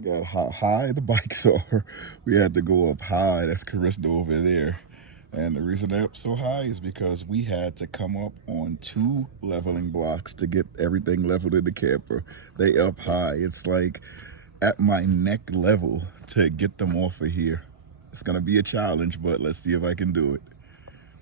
Look at how high the bikes are. We had to go up high. That's Carissa over there. And the reason they're up so high is because we had to come up on 2 leveling blocks to get everything leveled in the camper. They up high. It's like at my neck level to get them off of here. It's gonna be a challenge, but let's see if I can do it.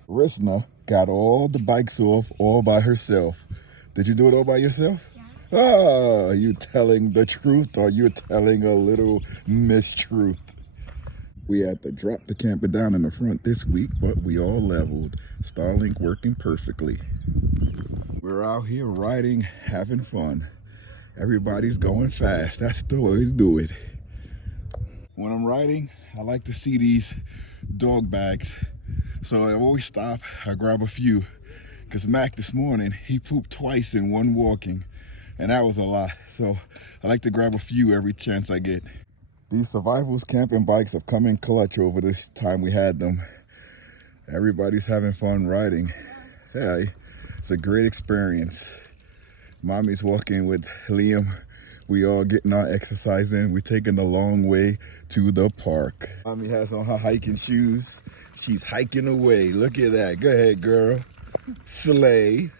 Risna got all the bikes off all by herself. Did you do it all by yourself? Yeah. Ah, you telling the truth or you telling a little mistruth? We had to drop the camper down in the front this week, but we all leveled. Starlink working perfectly. We're out here riding, having fun. Everybody's going fast. That's the way to do it. When I'm riding, I like to see these dog bags. So I always stop, I grab a few. Because Mac this morning, he pooped twice in one walking. And that was a lot. So I like to grab a few every chance I get. These Survivals camping bikes have come in clutch over this time we had them. Everybody's having fun riding. Yeah, it's a great experience. Mommy's walking with Liam. We all getting our exercise in. We're taking the long way to the park. Mommy has on her hiking shoes. She's hiking away. Look at that. Go ahead, girl. Slay.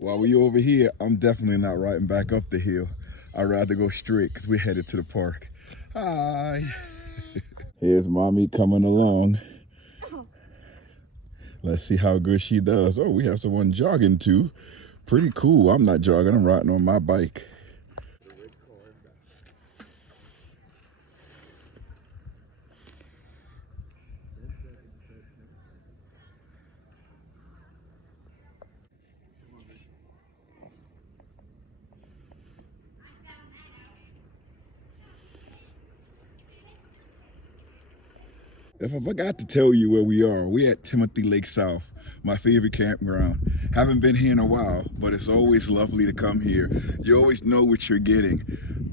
While we over here, I'm definitely not riding back up the hill. I'd rather go straight because we're headed to the park. Hi. Here's Mommy coming along. Let's see how good she does. Oh, we have someone jogging too. Pretty cool. I'm not jogging. I'm riding on my bike. If I forgot to tell you where we're at Timothy Lake South, my favorite campground. Haven't been here in a while, but it's always lovely to come here. You always know what you're getting.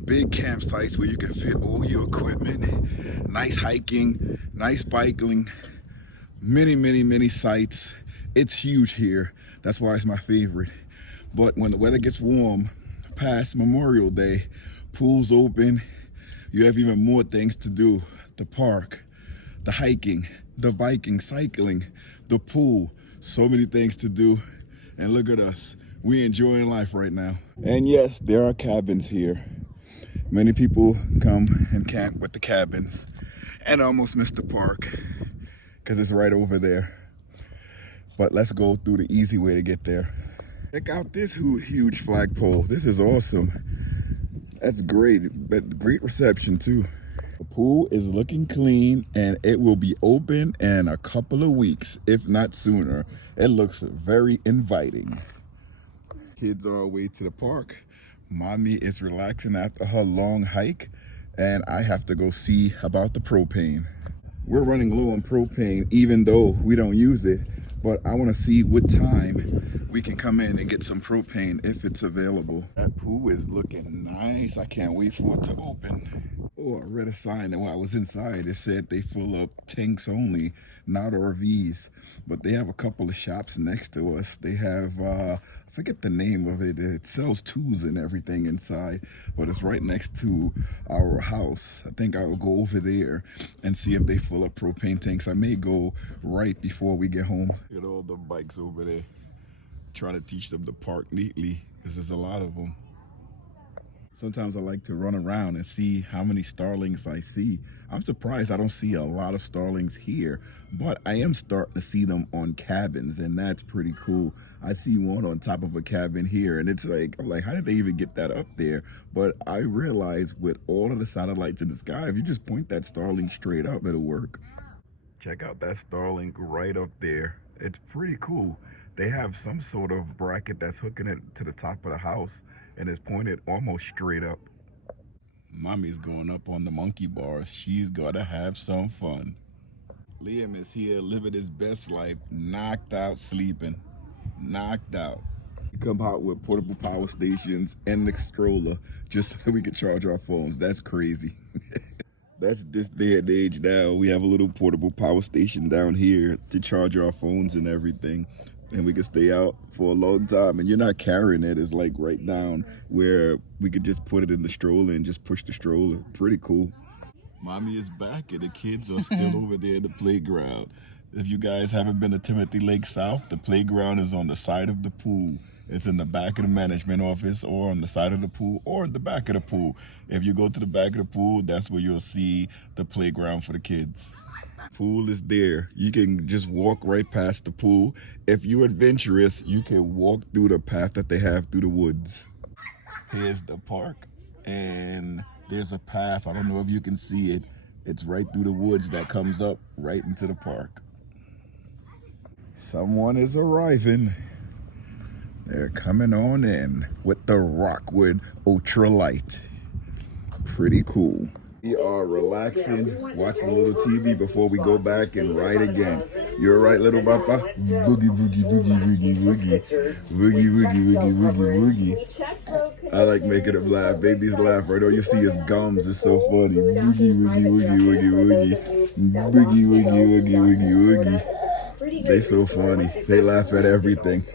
Big campsites where you can fit all your equipment, nice hiking, nice biking, many sites. It's huge here. That's why it's my favorite. But when the weather gets warm, past Memorial Day, pools open, you have even more things to do. The park, the hiking, the biking, cycling, the pool, so many things to do. And look at us, we're enjoying life right now. And yes, there are cabins here. Many people come and camp with the cabins and almost miss the park because it's right over there. But let's go through the easy way to get there. Check out this huge flagpole. This is awesome. That's great, but great reception too. The pool is looking clean and it will be open in a couple of weeks, if not sooner. It looks very inviting. Kids are away to the park. Mommy is relaxing after her long hike and I have to go see about the propane. We're running low on propane even though we don't use it, but I want to see what time we can come in and get some propane if it's available. That pool is looking nice. I can't wait for it to open. Oh, I read a sign that while I was inside, it said they fill up tanks only, not RVs. But they have a couple of shops next to us. They have, I forget the name of it. It sells tools and everything inside, but it's right next to our house. I think I will go over there and see if they fill up propane tanks. I may go right before we get home. Look at all the bikes over there. Trying to teach them to park neatly because there's a lot of them. Sometimes I like to run around and see how many starlings I see. I'm surprised I don't see a lot of starlings here, but I am starting to see them on cabins, and that's pretty cool. I see one on top of a cabin here, and it's like, I'm like, how did they even get that up there? But I realize with all of the satellites in the sky, if you just point that starling straight up, it'll work. Check out that starling right up there. It's pretty cool. They have some sort of bracket that's hooking it to the top of the house, and it's pointed almost straight up. Mommy's going up on the monkey bars. She's gotta have some fun. Liam is here living his best life, knocked out sleeping, knocked out. We come out with portable power stations and the stroller just so we can charge our phones. That's crazy. That's this day and age now. We have a little portable power station down here to charge our phones and everything. and we can stay out for a long time. And you're not carrying it. It's like right down where we could just put it in the stroller and just push the stroller. Pretty cool. Mommy is back and the kids are still over there in the playground. If you guys haven't been to Timothy Lake South, the playground is on the side of the pool. It's in the back of the management office, or on the side of the pool, or in the back of the pool. If you go to the back of the pool, that's where you'll see the playground for the kids. Pool is there. You can just walk right past the pool. If you're adventurous, you can walk through the path that they have through the woods. Here's the park, and there's a path. I don't know if you can see it. It's right through the woods that comes up right into the park. Someone is arriving. They're coming on in with the Rockwood Ultralight. Pretty cool. We are relaxing, watching a little TV before we go back and ride again. You alright, little papa? Boogie, boogie, boogie, boogie, boogie. Boogie, boogie, boogie, boogie, boogie. I like making them laugh. Babies laugh, right? All you see is gums. It's so funny. Boogie, boogie, boogie, boogie, boogie. Boogie, woogie, woogie, woogie, woogie. They so funny. They laugh at everything.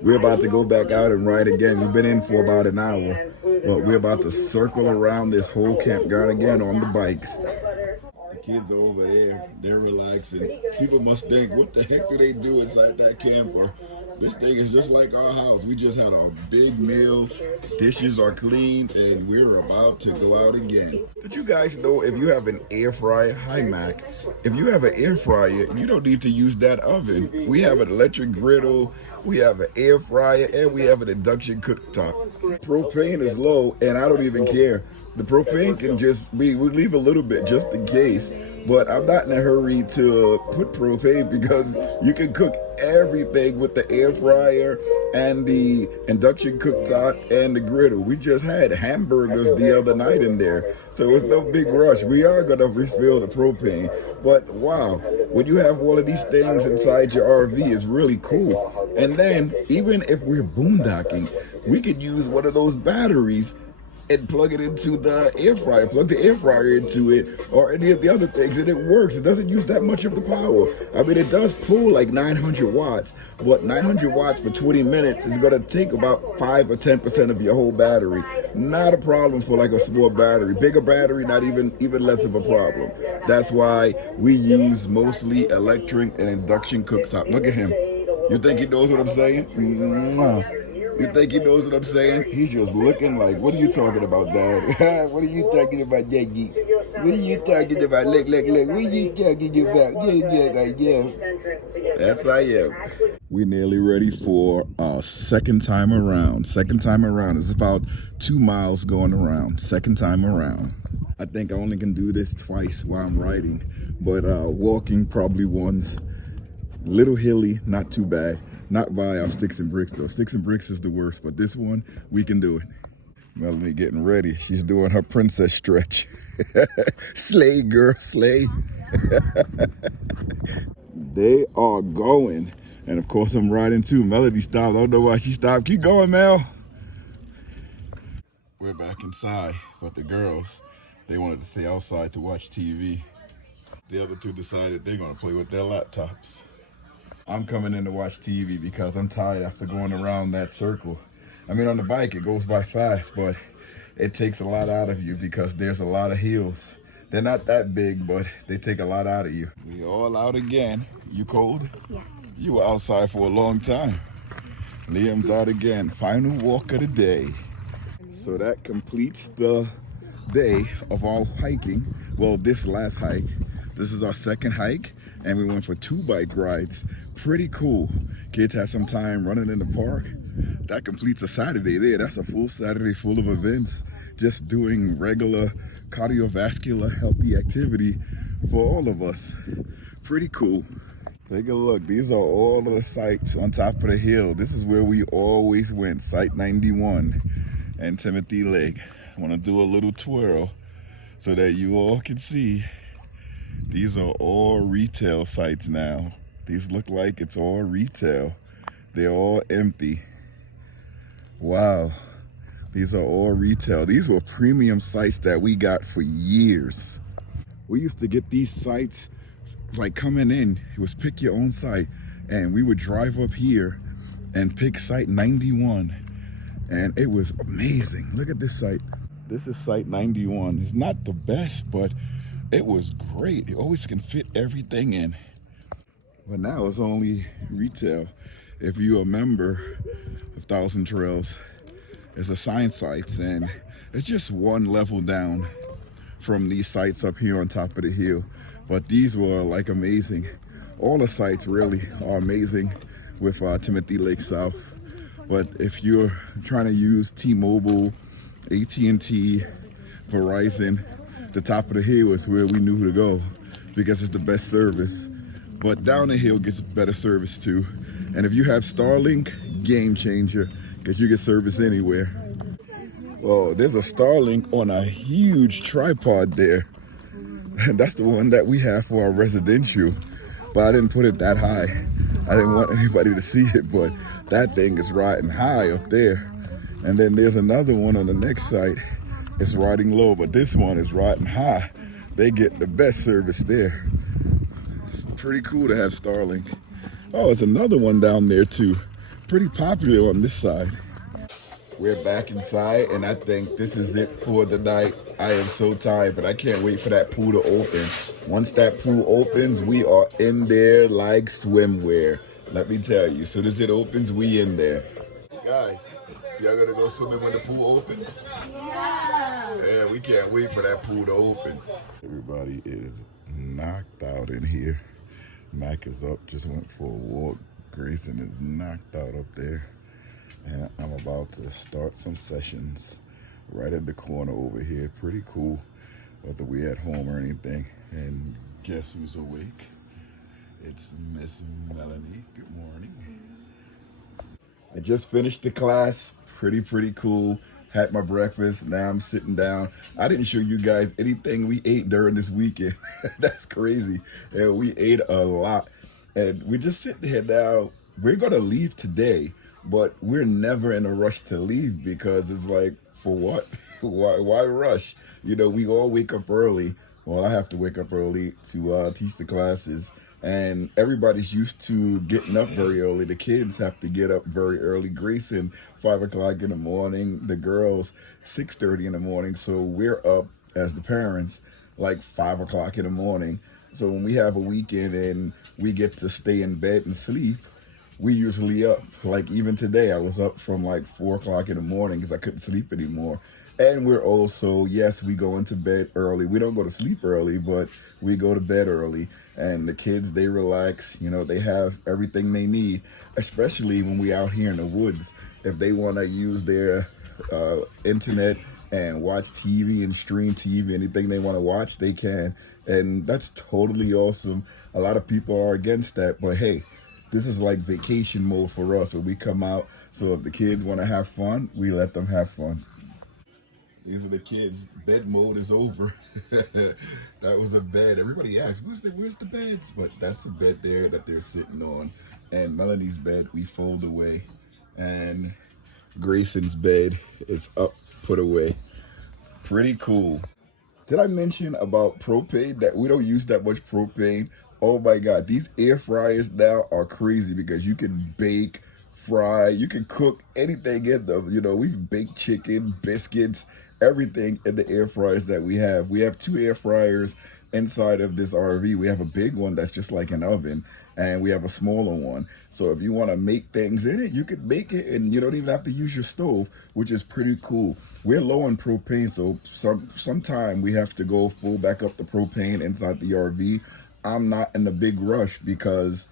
We're about to go back out and ride again. We've been in for about an hour, but we're about to circle around this whole campground again on the bikes. The kids are over there. They're relaxing. People must think, what the heck do they do inside that camper? This thing is just like our house. We just had a big meal. Dishes are clean, and we're about to go out again. Did you guys know if you have an air fryer, hi Mac, if you have an air fryer, you don't need to use that oven. We have an electric griddle, we have an air fryer, and we have an induction cooktop. Propane is low, and I don't even care. The propane can just we leave a little bit just in case. But I'm not in a hurry to put propane because you can cook everything with the air fryer and the induction cooktop and the griddle. We just had hamburgers the other night in there. So it's no big rush. We are going to refill the propane. But wow, when you have all of these things inside your RV, it's really cool. And then even if we're boondocking, we could use one of those batteries and plug it into the air fryer, plug the air fryer into it, or any of the other things, and it works. It doesn't use that much of the power. I mean, it does pull like 900 watts, but 900 watts for 20 minutes is gonna take about 5 or 10% of your whole battery. Not a problem for like a small battery. Bigger battery, not even less of a problem. That's why we use mostly electric and induction cooktop. Look at him. You think he knows what I'm saying? Mwah. You think he knows what I'm saying? He's just looking like, what are you talking about, Dad? What are you talking about, Daddy? What are you talking about? Look. What are you talking about? Yeah, I am. Yes, I am. We're nearly ready for our second time around. Second time around. It's about 2 miles going around. Second time around. I think I only can do this twice while I'm riding, but walking probably once. Little hilly, not too bad. Not by our sticks and bricks though. Sticks and bricks is the worst, but this one, we can do it. Melanie getting ready. She's doing her princess stretch. Slay, girl, slay. They are going. And of course I'm riding too. Melody stopped. I don't know why she stopped. Keep going, Mel. We're back inside, but the girls, they wanted to stay outside to watch TV. The other two decided they're gonna play with their laptops. I'm coming in to watch TV because I'm tired after going around that circle. I mean, on the bike, it goes by fast, but it takes a lot out of you because there's a lot of hills. They're not that big, but they take a lot out of you. We all out again. You cold? Yeah. You were outside for a long time. Liam's out again. Final walk of the day. So that completes the day of our hiking. Well, this last hike. This is our second hike, and we went for 2 bike rides. Pretty cool. Kids had some time running in the park. That completes a Saturday there. That's a full Saturday full of events. Just doing regular cardiovascular healthy activity for all of us. Pretty cool. Take a look. These are all of the sites on top of the hill. This is where we always went, Site 91 and Timothy Lake. I want to do a little twirl so that you all can see. These are all retail sites now. These look like it's all retail. They're all empty. Wow. These are all retail. These were premium sites that we got for years. We used to get these sites like coming in. It was pick your own site. and we would drive up here and pick site 91, and it was amazing. Look at this site. This is site 91. It's not the best, but it was great. You always can fit everything in. But now it's only retail. If you're a member of Thousand Trails, it's assigned sites, and it's just one level down from these sites up here on top of the hill. But these were like amazing. All the sites really are amazing with Timothy Lake South. But if you're trying to use T-Mobile, AT&T, Verizon, the top of the hill is where we knew to go because it's the best service. But down the hill gets better service too. And if you have Starlink, game changer, because you get service anywhere. Well, there's a Starlink on a huge tripod there. And that's the one that we have for our residential. But I didn't put it that high. I didn't want anybody to see it, but that thing is riding high up there. And then there's another one on the next site. It's riding low, but this one is riding high. They get the best service there. It's pretty cool to have Starlink. Oh, it's another one down there too. Pretty popular on this side. We're back inside, and I think this is it for the night. I am so tired, but I can't wait for that pool to open. Once that pool opens, we are in there like swimwear. Let me tell you, as soon as it opens, we in there. Guys, y'all gonna go swimming when the pool opens? Yeah, we can't wait for that pool to open. Everybody is knocked out in here. Mac is up, just went for a walk. Grayson is knocked out up there. And I'm about to start some sessions right at the corner over here. Pretty cool, whether we at home or anything. And guess who's awake? It's Miss Melanie. Good morning. I just finished the class. Pretty cool. Had my breakfast. Now I'm sitting down. I didn't show you guys anything we ate during this weekend. That's crazy. And we ate a lot. And we just sitting here now. We're going to leave today, but we're never in a rush to leave because it's like, for what? Why rush? You know, we all wake up early. Well, I have to wake up early to teach the classes. And everybody's used to getting up very early. The kids have to get up very early. Grayson, 5 o'clock in the morning. The girls, 6:30 in the morning. So we're up as the parents like 5 o'clock in the morning. So when we have a weekend and we get to stay in bed and sleep, we usually up. Like even today, I was up from like 4 o'clock in the morning because I couldn't sleep anymore. And we're also, yes, we go into bed early. We don't go to sleep early, but we go to bed early. And the kids, they relax. You know, they have everything they need, especially when we out here in the woods. If they want to use their internet and watch TV and stream TV, anything they want to watch, they can. And that's totally awesome. A lot of people are against that, but hey, this is like vacation mode for us when we come out. So if the kids want to have fun, we let them have fun. These are the kids. Bed mode is over. That was a bed. Everybody asks, where's the beds? But that's a bed there that they're sitting on. And Melanie's bed, we fold away. And Grayson's bed is up, put away. Pretty cool. Did I mention about propane, that we don't use that much propane? Oh my God, these air fryers now are crazy because you can bake, fry, you can cook anything in them. You know, we bake chicken, biscuits, everything in the air fryers that we have. We have 2 air fryers inside of this RV. We have a big one that's just like an oven, and we have a smaller one. So if you want to make things in it, you can make it, and you don't even have to use your stove, which is pretty cool. We're low on propane, so sometime we have to go full back up the propane inside the RV. I'm not in a big rush because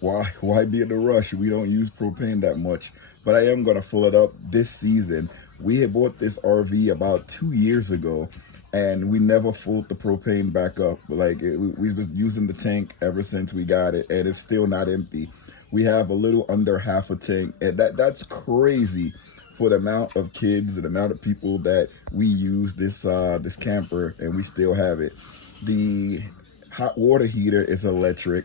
why be in a rush? We don't use propane that much, but I am going to fill it up this season. We had bought this RV about 2 years ago, and we never filled the propane back up. Like we was using the tank ever since we got it, and it's still not empty. We have a little under half a tank, and that's crazy for the amount of kids and the amount of people that we use this camper, and we still have it. The hot water heater is electric.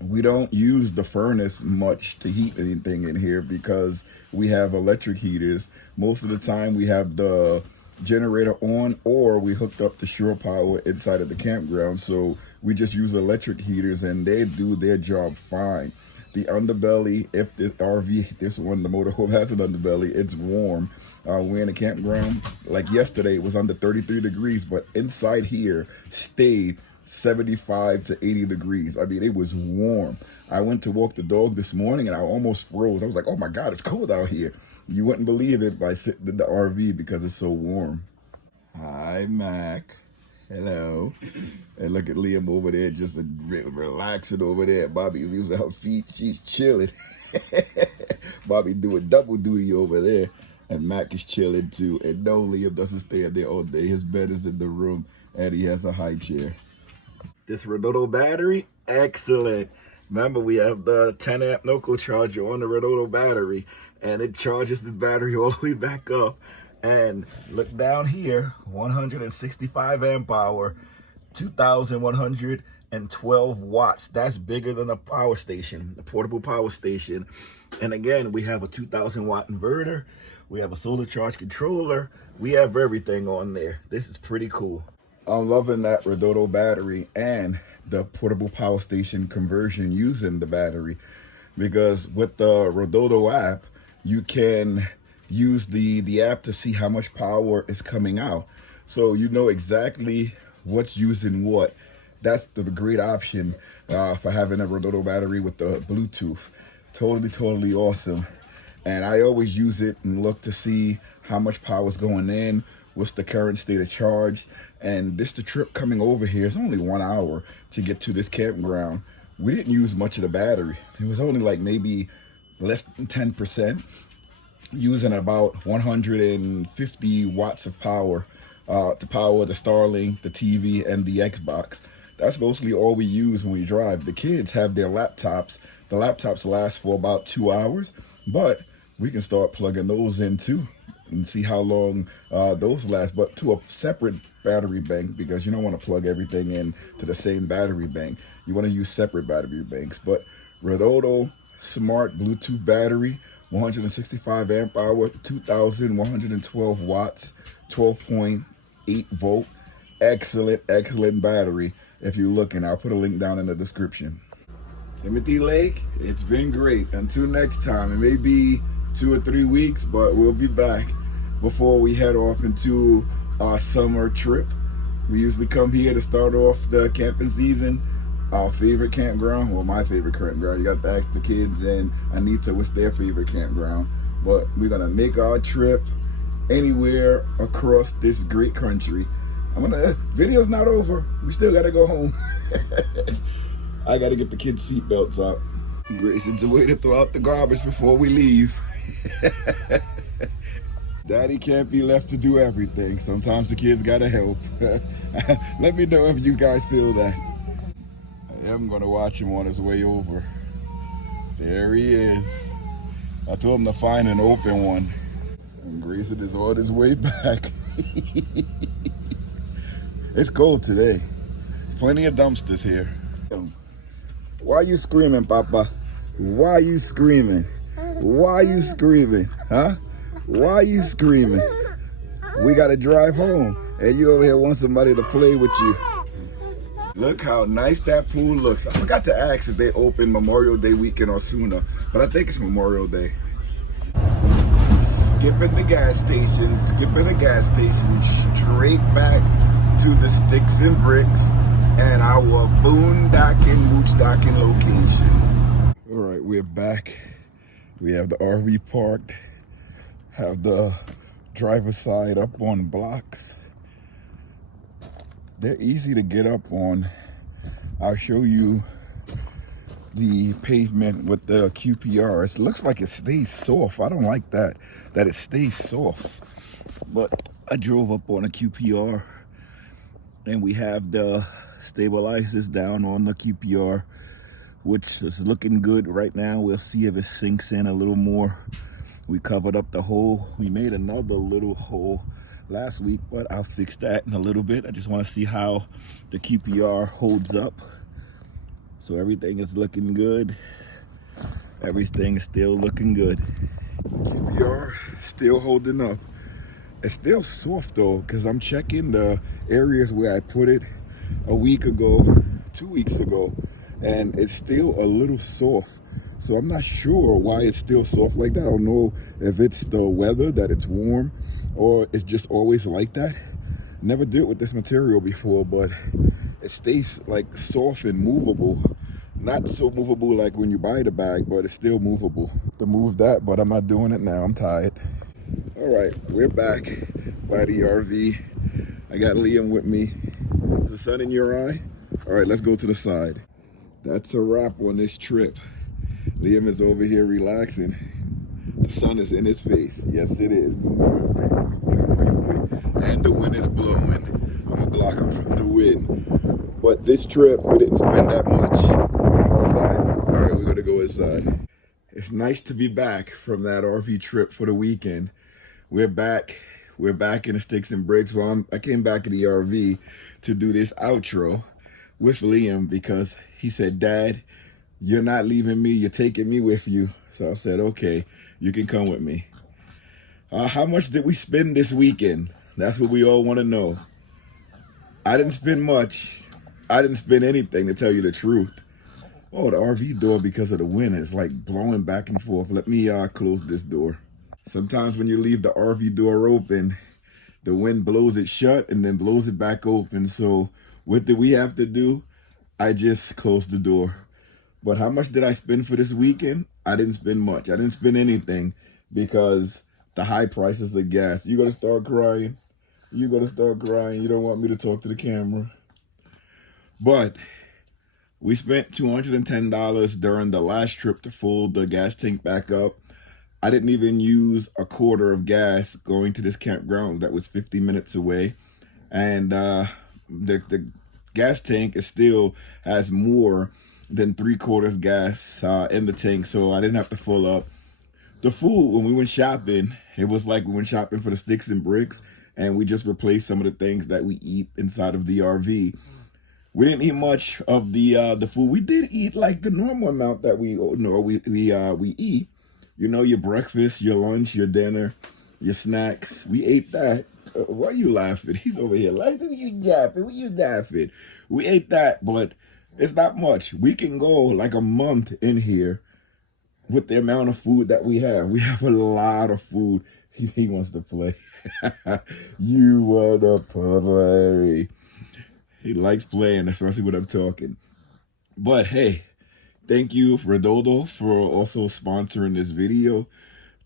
We don't use the furnace much to heat anything in here because we have electric heaters. Most of the time we have the generator on, or we hooked up to shore power inside of the campground, so We just use electric heaters and they do their job fine. The underbelly, if the RV, this one, the motorhome has an underbelly, it's warm. We're in a campground. Like yesterday, it was under 33 degrees, but inside here stayed 75 to 80 degrees. I mean, it was warm. I went to walk the dog this morning and I almost froze. I was like, oh my God, it's cold out here. You wouldn't believe it by sitting in the RV because it's so warm. Hi, Mac. Hello. And look at Liam over there, just relaxing over there. Bobby's using her feet. She's chilling. Bobby doing double duty over there. And Mac is chilling too. And no, Liam doesn't stay in there all day. His bed is in the room and he has a high chair. This Redondo battery, excellent. Remember, we have the 10 amp Noco charger on the Redondo battery, and it charges the battery all the way back up. And look down here, 165 amp hour, 2,112 watts. That's bigger than a power station, a portable power station. And again, we have a 2,000 watt inverter. We have a solar charge controller. We have everything on there. This is pretty cool. I'm loving that Redondo battery and the portable power station conversion using the battery, because with the Redondo app, you can use the app to see how much power is coming out. So you know exactly what's using what. That's the great option for having a Redondo battery with the Bluetooth. Totally awesome. And I always use it and look to see how much power is going in, what's the current state of charge. And the trip coming over here is only 1 hour to get to this campground. We didn't use much of the battery. It was only like maybe less than 10%, using about 150 watts of power to power the Starlink, the TV, and the Xbox. That's mostly all we use when we drive. The kids have their laptops. The laptops last for about 2 hours, but we can start plugging those in too and see how long those last, but to a separate battery bank, because you don't want to plug everything in to the same battery bank. You want to use separate battery banks. But Redondo smart Bluetooth battery, 165 amp hour, 2,112 watts, 12.8 volt. Excellent battery. If you're looking, I'll put a link down in the description. Timothy Lake, it's been great. Until next time, it may be 2 or 3 weeks, but we'll be back before we head off into our summer trip. We usually come here to start off the camping season. Our favorite campground, well, my favorite campground. You got to ask the kids and Anita what's their favorite campground. But we're gonna make our trip anywhere across this great country. Video's not over. We still gotta go home. I gotta get the kids' seatbelts up. Grayson's a way to throw out the garbage before we leave. Daddy can't be left to do everything. Sometimes the kids gotta help. Let me know if you guys feel that. I am gonna watch him on his way over. There he is. I told him to find an open one. And Grayson is on his way back. It's cold today. There's plenty of dumpsters here. Why are you screaming, Papa? Why are you screaming? Why are you screaming? Huh? Why are you screaming? We gotta drive home and you over here want somebody to play with you. Look how nice that pool looks. I forgot to ask if they open Memorial Day weekend or sooner, but I think it's Memorial Day. Skipping the gas station, straight back to the Sticks and Bricks and our boondocking, mooch-docking location. All right, we're back. We have the RV parked, have the driver's side up on blocks. They're easy to get up on. I'll show you the pavement with the QPR. It looks like it stays soft. I don't like that it stays soft. But I drove up on a QPR and we have the stabilizers down on the QPR, which is looking good right now. We'll see if it sinks in a little more. We covered up the hole. We made another little hole last week, but I'll fix that in a little bit. I just want to see how the QPR holds up. So everything is looking good. Everything is still looking good. QPR still holding up. It's still soft though, because I'm checking the areas where I put it a week ago 2 weeks ago, and it's still a little soft. So I'm not sure why it's still soft like that. I don't know if it's the weather, that it's warm, or it's just always like that. Never did with this material before, but it stays like soft and movable. Not so movable like when you buy the bag, but it's still movable. To move that, but I'm not doing it now. I'm tired. All right, we're back by the RV. I got Liam with me. Is the sun in your eye? All right, let's go to the side. That's a wrap on this trip. Liam is over here relaxing. The sun is in his face. Yes, it is. And the wind is blowing. I'm gonna block him from the wind. But this trip, we didn't spend that much outside. All right, we're gonna go inside. It's nice to be back from that RV trip for the weekend. We're back. We're back in the sticks and bricks. Well, I came back in the RV to do this outro with Liam because he said, Dad, you're not leaving me, you're taking me with you. So I said, okay, you can come with me. How much did we spend this weekend? That's what we all want to know. I didn't spend much. I didn't spend anything, to tell you the truth. Oh, the RV door, because of the wind, is like blowing back and forth. Let me close this door. Sometimes when you leave the RV door open, the wind blows it shut and then blows it back open. So what did we have to do? I just closed the door. But how much did I spend for this weekend? I didn't spend much. I didn't spend anything because the high prices of gas. You're going to start crying. You're going to start crying. You don't want me to talk to the camera. But we spent $210 during the last trip to fill the gas tank back up. I didn't even use a quarter of gas going to this campground that was 50 minutes away. And the gas tank is still has more than 3/4 gas in the tank, so I didn't have to fill up. The food, when we went shopping, it was like we went shopping for the sticks and bricks, and we just replaced some of the things that we eat inside of the RV. We didn't eat much of the food. We did eat like the normal amount that we eat. You know, your breakfast, your lunch, your dinner, your snacks. We ate that. Why are you laughing? He's over here like, what you laughing? What you laughing? We ate that, but it's not much. We can go like a month in here with the amount of food that we have. We have a lot of food. He wants to play. You want to play. He likes playing, especially when I'm talking. But hey, thank you, Redodo, for also sponsoring this video.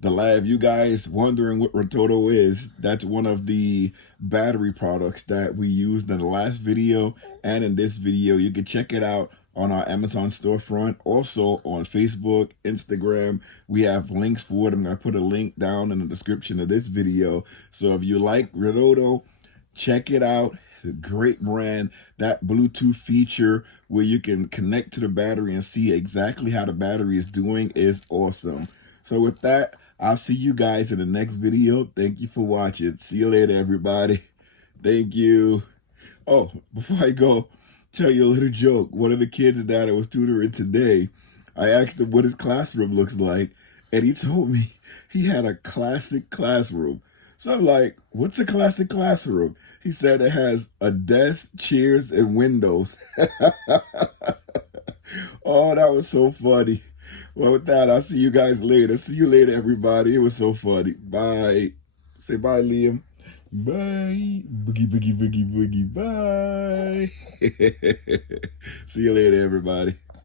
The live, you guys wondering what Rototo is, that's one of the battery products that we used in the last video and in this video. You can check it out on our Amazon storefront, also on Facebook, Instagram. We have links for it. I'm going to put a link down in the description of this video. So if you like Rototo, check it out. It's a great brand. That Bluetooth feature where you can connect to the battery and see exactly how the battery is doing is awesome. So with that, I'll see you guys in the next video. Thank you for watching. See you later, everybody. Thank you. Oh, before I go, tell you a little joke. One of the kids that I was tutoring today, I asked him what his classroom looks like, and he told me he had a classic classroom. So I'm like, what's a classic classroom? He said it has a desk, chairs, and windows. Oh, that was so funny. Well, with that, I'll see you guys later. See you later, everybody. It was so funny. Bye. Say bye, Liam. Bye. Boogie, boogie, boogie, boogie. Bye. See you later, everybody.